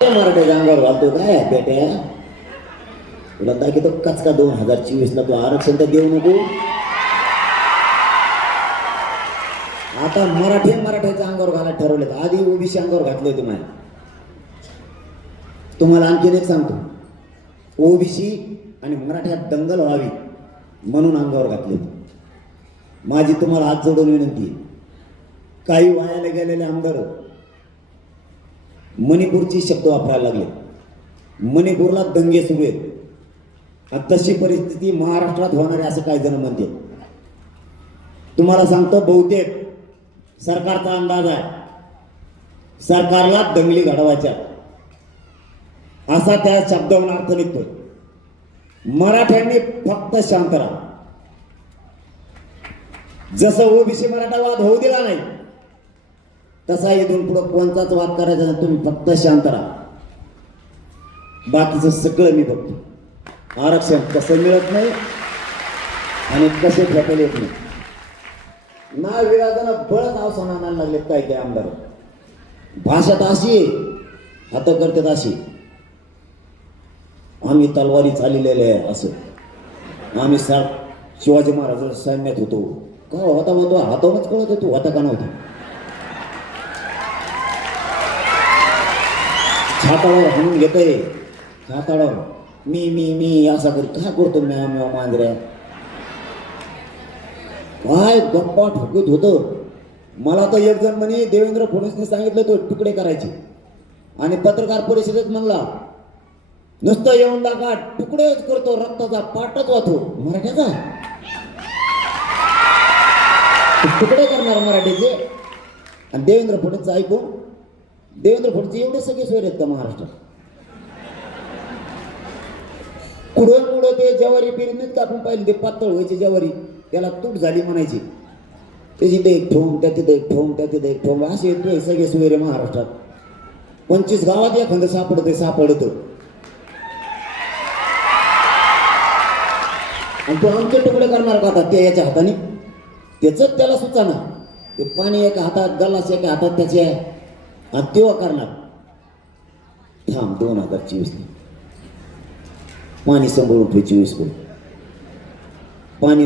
मराठ्याच्या अंगावर घालतो काय? बेट्या तुला दाखवतो कचका दोन हजार चोवीस ला तू आरक्षण तर देऊ नको. आता मराठी मराठ्याच्या अंगावर घालायला ठरवले आधी ओबीसी अंगावर घातले तुम्हाला. तुम्हाला आणखीन एक सांगतो. ओबीसी आणि मराठ्यात दंगल व्हावी म्हणून अंगावर घातले माझी तुम्हाला हात जोडून विनंती काही वायाला गेलेले आमदार मणिपूरची शब्द वापरायला लागले. मणिपूरला दंगे सुरू आहेत. आणि तशी परिस्थिती महाराष्ट्रात होणार आहे असं काही जण म्हणते. तुम्हाला सांगतो बहुतेक सरकारचा अंदाज आहे. सरकारला दंगली घडवायच्या. असा त्या शब्दावर अर्थ निघतोय. मराठ्यांनी फक्त शांत राहा. जसं ओबीसी मराठा वाद होऊ दिला नाही तसा इथून पुढं कोणताच वाद करायचा नाही. तुम्ही फक्त शांत राहा. बाकीचं सगळं मी बघतो. आरक्षण कसं मिळत नाही आणि कसे फेकले येत नाही. ना विराजानं बळत नाव सांगायला लागले काय काय आमदार. भाषा तर अशी आहे. हात करतात अशी. आम्ही तलवारी चाललेले आहे असं. आम्ही सा शिवाजी महाराज सैन्यात होतो. का होता म्हणतो हातावरच कळत होतो. होता का नव्हता? हाताळावर हाणून घेतोय. हाताळावर मी मी मी असा करतो. का करतो मी आम्ही मांजऱ्या काय गप्पा ठोकत होतं. मला तर एक जण म्हणे देवेंद्र फडणवीसने सांगितलं तो तुकडे करायचे. आणि पत्रकार परिषदेत म्हणला नुसतं येऊन दाखवा तुकडेच करतो रक्ताचा पाटच वाहतो. मराठ्याचा? तुकडे करणार मराठीचे. आणि देवेंद्र फडणवीस ऐकू देवेंद्र फडणवीस एवढे सगळे सोयरे आहेत का महाराष्ट्रात. कुडं मुडं ते ज्वारी पेरणीत का आपण पाहिलं ते पातळ व्हायची ज्वारी? त्याला तूट झाली म्हणायची. त्याची ते एक ठोंब त्या तिथे एक ठोंग त्या तिथे एक ठोंब असे येतोय सगळे सोयरे महाराष्ट्रात. पंचवीस गावात एखादं सापडतं सापडतं आणि तो आमचे तुकडे करणार का आता? ते याच्या हाताने. त्याच त्याला सुचाना. ते पाणी एका हातात गलास एका हातात त्याचे आणि तेव्हा करणार थांब दोन हजार चोवीस पाणी सांभाळून ठेव चोवीस पाणी